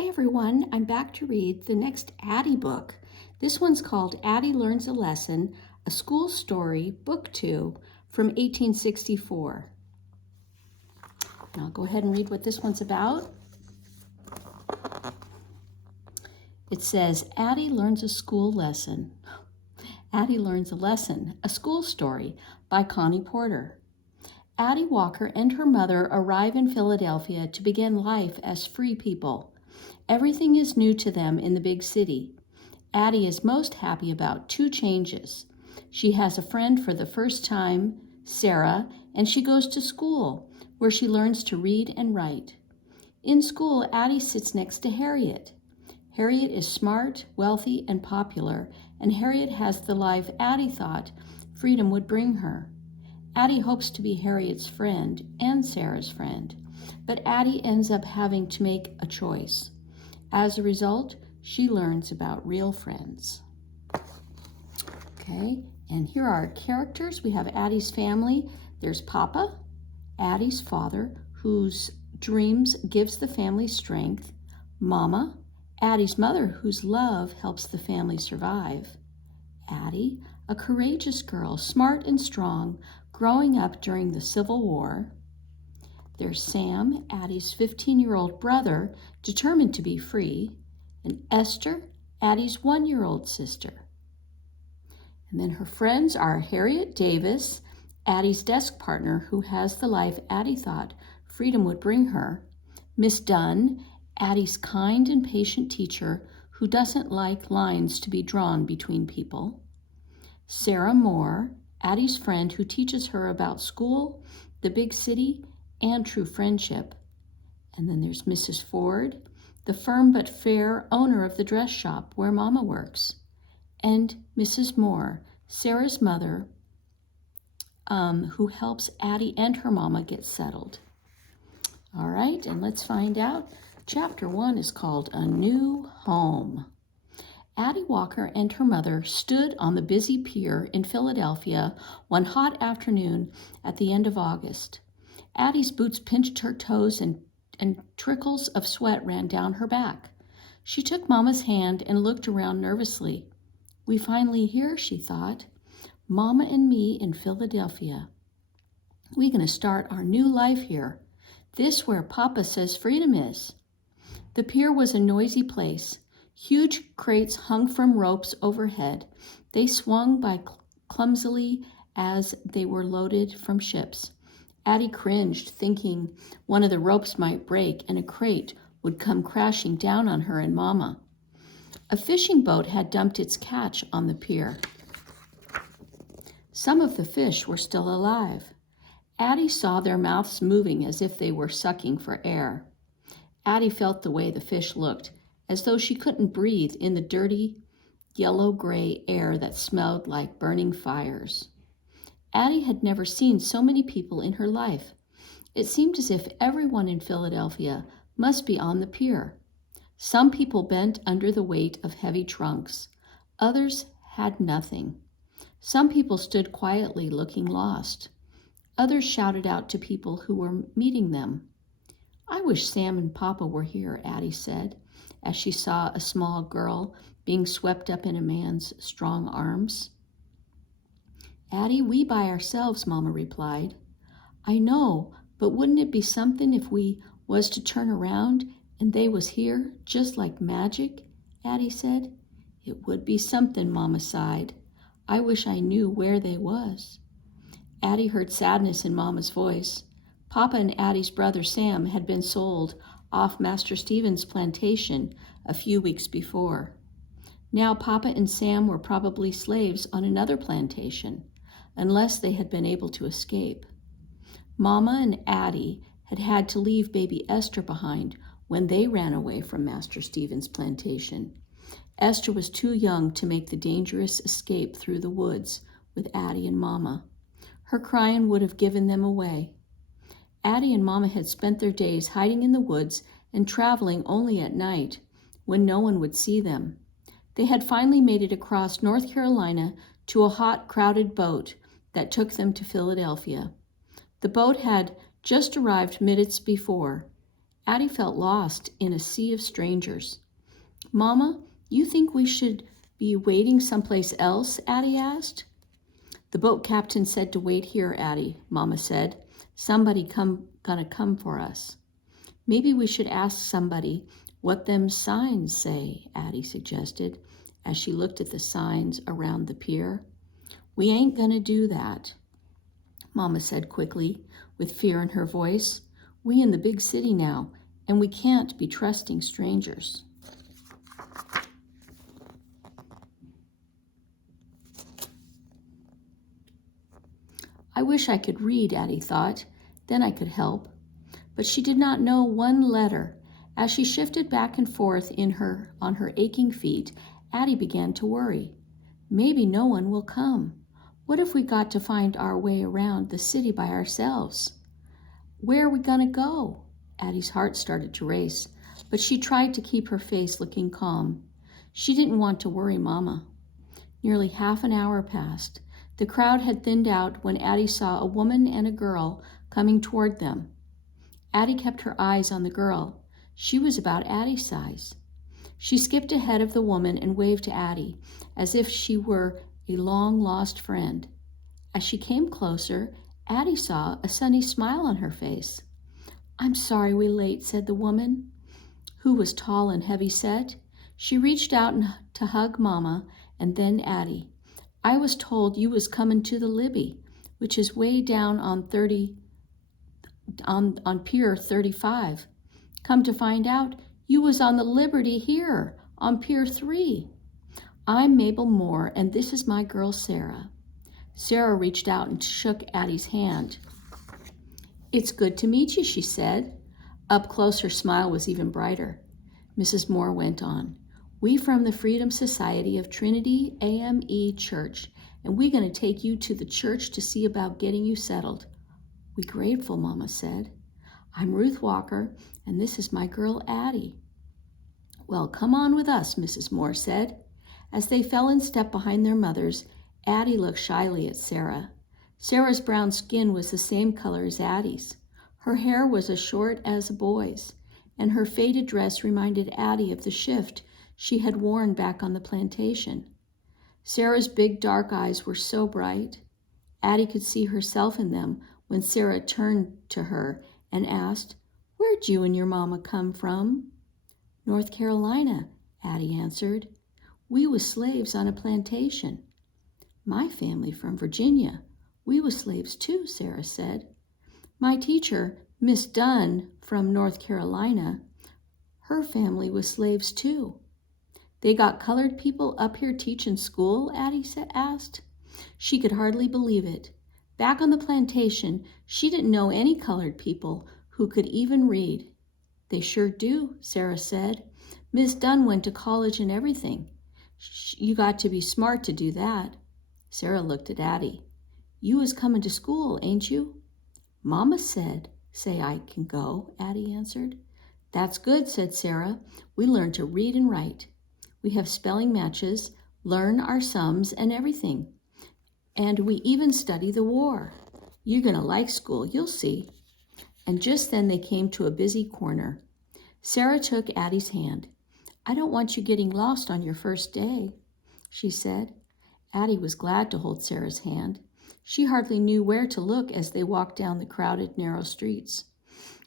Hi everyone, I'm back to read the next Addy book. This one's called Addy Learns a Lesson, a School Story, Book 2 from 1864. And I'll go ahead and read what this one's about. It says, Addy Learns a School Lesson. Addy Learns a Lesson, a School Story by Connie Porter. Addy Walker and her mother arrive in Philadelphia to begin life as free people. Everything is new to them in the big city. Addy is most happy about two changes. She has a friend for the first time, Sarah, and she goes to school, where she learns to read and write. In school, Addy sits next to Harriet. Harriet is smart, wealthy, and popular, and Harriet has the life Addy thought freedom would bring her. Addy hopes to be Harriet's friend and Sarah's friend, but Addy ends up having to make a choice. As a result, she learns about real friends. Okay, and here are our characters. We have Addy's family. There's Papa, Addy's father, whose dreams gives the family strength. Mama, Addy's mother, whose love helps the family survive. Addy, a courageous girl, smart and strong, growing up during the Civil War. There's Sam, Addy's 15-year-old brother, determined to be free, and Esther, Addy's 1-year-old sister. And then her friends are Harriet Davis, Addy's desk partner, who has the life Addy thought freedom would bring her, Miss Dunn, Addy's kind and patient teacher who doesn't like lines to be drawn between people, Sarah Moore, Addy's friend who teaches her about school, the big city, and true friendship. And then there's Mrs. Ford, the firm but fair owner of the dress shop where Mama works, and Mrs. Moore, Sarah's mother, who helps Addy and her mama get settled. All right, and let's find out. Chapter 1 is called A New Home. Addy Walker and her mother stood on the busy pier in Philadelphia one hot afternoon at the end of August. Addy's boots pinched her toes and trickles of sweat ran down her back. She took Mama's hand and looked around nervously. We finally here, she thought. Mama and me in Philadelphia. We're going to start our new life here. This where Papa says freedom is. The pier was a noisy place. Huge crates hung from ropes overhead. They swung by clumsily as they were loaded from ships. Addy cringed, thinking one of the ropes might break and a crate would come crashing down on her and Mama. A fishing boat had dumped its catch on the pier. Some of the fish were still alive. Addy saw their mouths moving as if they were sucking for air. Addy felt the way the fish looked, as though she couldn't breathe in the dirty, yellow-gray air that smelled like burning fires. Addy had never seen so many people in her life. It seemed as if everyone in Philadelphia must be on the pier. Some people bent under the weight of heavy trunks. Others had nothing. Some people stood quietly looking lost. Others shouted out to people who were meeting them. I wish Sam and Papa were here, Addy said, as she saw a small girl being swept up in a man's strong arms. Addy, we by ourselves, Mama replied. I know, but wouldn't it be something if we was to turn around and they was here, just like magic? Addy said. It would be something, Mama sighed. I wish I knew where they was. Addy heard sadness in Mama's voice. Papa and Addy's brother Sam had been sold off Master Stephen's plantation a few weeks before. Now Papa and Sam were probably slaves on another plantation, unless they had been able to escape. Mama and Addy had had to leave baby Esther behind when they ran away from Master Stephen's plantation. Esther was too young to make the dangerous escape through the woods with Addy and Mama. Her crying would have given them away. Addy and Mama had spent their days hiding in the woods and traveling only at night, when no one would see them. They had finally made it across North Carolina to a hot, crowded boat that took them to Philadelphia. The boat had just arrived minutes before. Addie felt lost in a sea of strangers. Mama, you think we should be waiting someplace else? Addie asked. The boat captain said to wait here, Addie, Mama said. Somebody gonna come for us. Maybe we should ask somebody what them signs say, Addie suggested, as she looked at the signs around the pier. We ain't gonna do that, Mama said quickly, with fear in her voice. We in the big city now, and we can't be trusting strangers. I wish I could read, Addie thought. Then I could help. But she did not know one letter. As she shifted back and forth on her aching feet, Addie began to worry. Maybe no one will come. What if we got to find our way around the city by ourselves? Where are we gonna go? Addie's heart started to race, but she tried to keep her face looking calm. She didn't want to worry Mama. Nearly half an hour passed. The crowd had thinned out when Addie saw a woman and a girl coming toward them. Addie kept her eyes on the girl. She was about Addie's size. She skipped ahead of the woman and waved to Addie, as if she were a long-lost friend. As she came closer, Addie saw a sunny smile on her face. I'm sorry we're late, said the woman, who was tall and heavy-set. She reached out to hug Mama and then Addie. I was told you was coming to the Libby, which is way down on Pier 35. Come to find out, you was on the Liberty here, on Pier 3. I'm Mabel Moore, and this is my girl Sarah. Sarah reached out and shook Addie's hand. It's good to meet you, she said. Up close, her smile was even brighter. Mrs. Moore went on. We from the Freedom Society of Trinity AME Church, and we're going to take you to the church to see about getting you settled. We grateful, Mama said. I'm Ruth Walker, and this is my girl Addie. Well, come on with us, Mrs. Moore said. As they fell in step behind their mothers, Addie looked shyly at Sarah. Sarah's brown skin was the same color as Addie's. Her hair was as short as a boy's, and her faded dress reminded Addie of the shift she had worn back on the plantation. Sarah's big dark eyes were so bright. Addie could see herself in them when Sarah turned to her and asked, Where'd you and your mama come from? North Carolina, Addie answered. We was slaves on a plantation. My family from Virginia. We was slaves too, Sarah said. My teacher, Miss Dunn from North Carolina, her family was slaves too. They got colored people up here teaching school, Addie asked. She could hardly believe it. Back on the plantation, she didn't know any colored people who could even read. They sure do, Sarah said. Miss Dunn went to college and everything. You got to be smart to do that. Sarah looked at Addie. You was coming to school, ain't you? Mama said, say I can go, Addie answered. That's good, said Sarah. We learn to read and write. We have spelling matches, learn our sums and everything. And we even study the war. You're going to like school, you'll see. And just then they came to a busy corner. Sarah took Addie's hand. I don't want you getting lost on your first day, she said. Addie was glad to hold Sarah's hand. She hardly knew where to look as they walked down the crowded, narrow streets.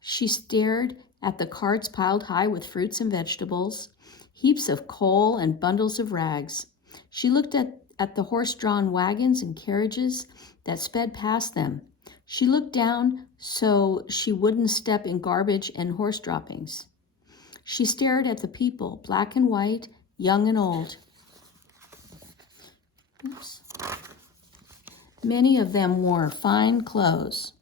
She stared at the carts piled high with fruits and vegetables, heaps of coal and bundles of rags. She looked at the horse-drawn wagons and carriages that sped past them. She looked down so she wouldn't step in garbage and horse droppings. She stared at the people, black and white, young and old. Oops. Many of them wore fine clothes.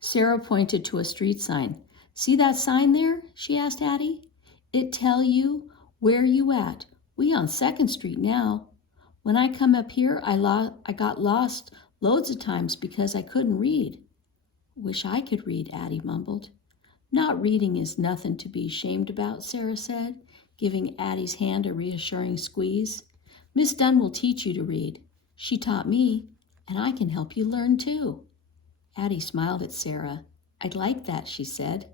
Sarah pointed to a street sign. See that sign there? She asked Addie. It tell you where you at. We on 2nd Street now. When I come up here, I got lost loads of times because I couldn't read. Wish I could read, Addie mumbled. Not reading is nothing to be ashamed about, Sarah said, giving Addie's hand a reassuring squeeze. Miss Dunn will teach you to read. She taught me, and I can help you learn too. Addie smiled at Sarah. I'd like that, she said.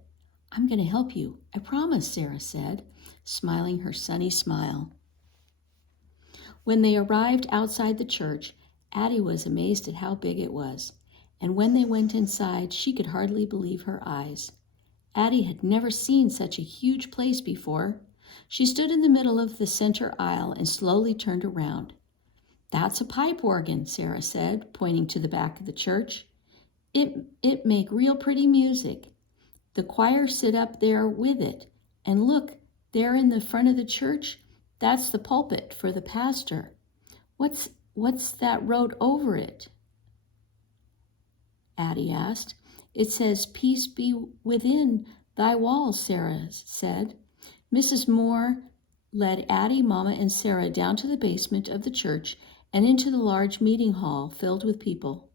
I'm going to help you, I promise, Sarah said, smiling her sunny smile. When they arrived outside the church, Addy was amazed at how big it was, and when they went inside, she could hardly believe her eyes. Addy had never seen such a huge place before. She stood in the middle of the center aisle and slowly turned around. That's a pipe organ, Sarah said, pointing to the back of the church. It make real pretty music. The choir sit up there with it. And look, there in the front of the church, that's the pulpit for the pastor. What's that wrote over it? Addy asked. It says, "Peace be within thy walls," Sarah said. Mrs. Moore led Addy, Mama, and Sarah down to the basement of the church and into the large meeting hall filled with people.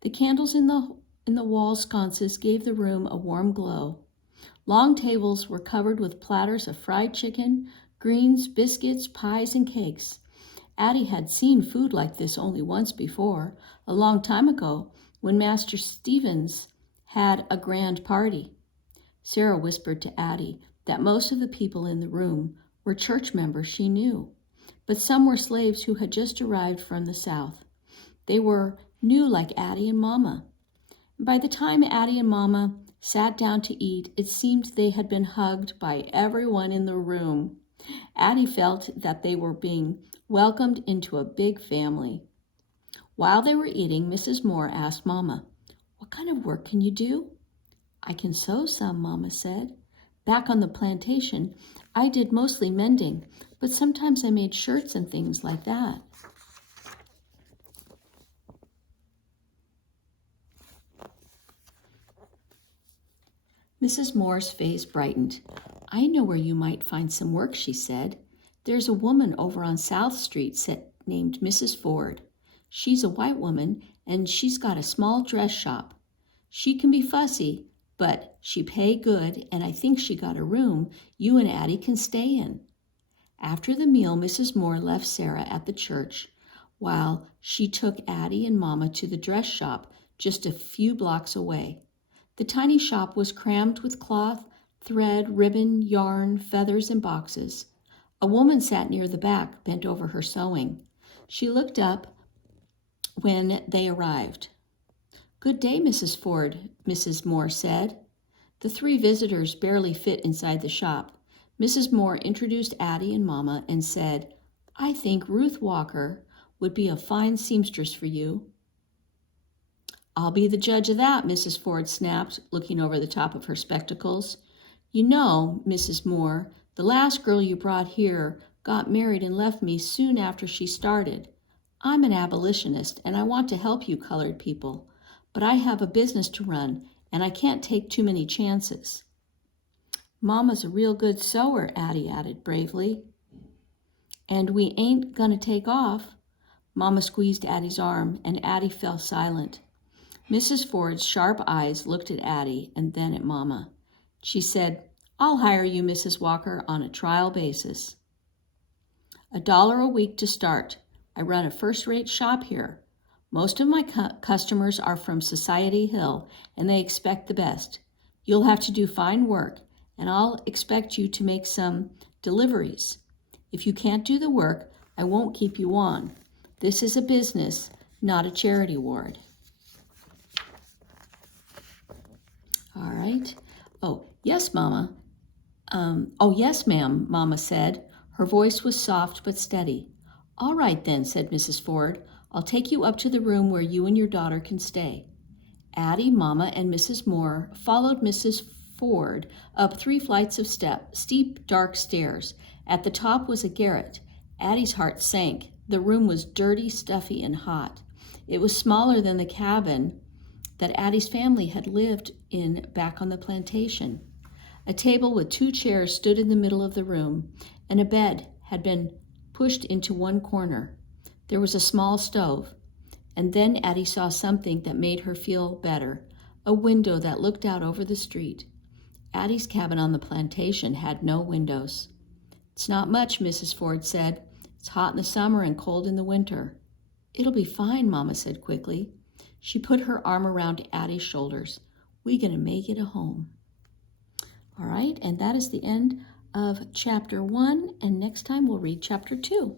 The candles in the wall sconces gave the room a warm glow. Long tables were covered with platters of fried chicken, greens, biscuits, pies, and cakes. Addy had seen food like this only once before, a long time ago, when Master Stevens had a grand party. Sarah whispered to Addy that most of the people in the room were church members she knew, but some were slaves who had just arrived from the South. They were new like Addy and Mama. By the time Addy and Mama sat down to eat, it seemed they had been hugged by everyone in the room. Addy felt that they were being welcomed into a big family. While they were eating, Mrs. Moore asked Mama, "What kind of work can you do?" "I can sew some," Mama said. "Back on the plantation, I did mostly mending, but sometimes I made shirts and things like that." Mrs. Moore's face brightened. "I know where you might find some work," she said. "There's a woman over on South Street named Mrs. Ford. She's a white woman, and she's got a small dress shop. She can be fussy, but she pay good, and I think she got a room you and Addy can stay in." After the meal, Mrs. Moore left Sarah at the church, while she took Addy and Mama to the dress shop just a few blocks away. The tiny shop was crammed with cloth, thread, ribbon, yarn, feathers, and boxes. A woman sat near the back, bent over her sewing. She looked up when they arrived. "Good day, Mrs. Ford," Mrs. Moore said. The three visitors barely fit inside the shop. Mrs. Moore introduced Addy and Mama and said, "I think Ruth Walker would be a fine seamstress for you." "I'll be the judge of that," Mrs. Ford snapped, looking over the top of her spectacles. "You know, Mrs. Moore, the last girl you brought here got married and left me soon after she started. I'm an abolitionist, and I want to help you colored people, but I have a business to run, and I can't take too many chances." "Mama's a real good sewer," Addy added bravely. "And we ain't gonna take off." Mama squeezed Addy's arm, and Addy fell silent. Mrs. Ford's sharp eyes looked at Addy and then at Mama. She said, "I'll hire you, Mrs. Walker, on a trial basis. $1 a week to start. I run a first-rate shop here. Most of my customers are from Society Hill, and they expect the best. You'll have to do fine work, and I'll expect you to make some deliveries. If you can't do the work, I won't keep you on. This is a business, not a charity ward." All right. "Oh, yes, Mama. Oh, yes, ma'am," Mama said. Her voice was soft but steady. "All right, then," said Mrs. Ford. "I'll take you up to the room where you and your daughter can stay." Addy, Mama, and Mrs. Moore followed Mrs. Ford up 3 flights of steep, dark stairs. At the top was a garret. Addy's heart sank. The room was dirty, stuffy, and hot. It was smaller than the cabin that Addy's family had lived in back on the plantation. A table with 2 chairs stood in the middle of the room, and a bed had been pushed into one corner. There was a small stove. And then Addy saw something that made her feel better, a window that looked out over the street. Addy's cabin on the plantation had no windows. "It's not much," Mrs. Ford said. "It's hot in the summer and cold in the winter." "It'll be fine," Mama said quickly. She put her arm around Addy's shoulders. "We gonna make it a home." All right, and that is the end of chapter 1, and next time we'll read chapter 2.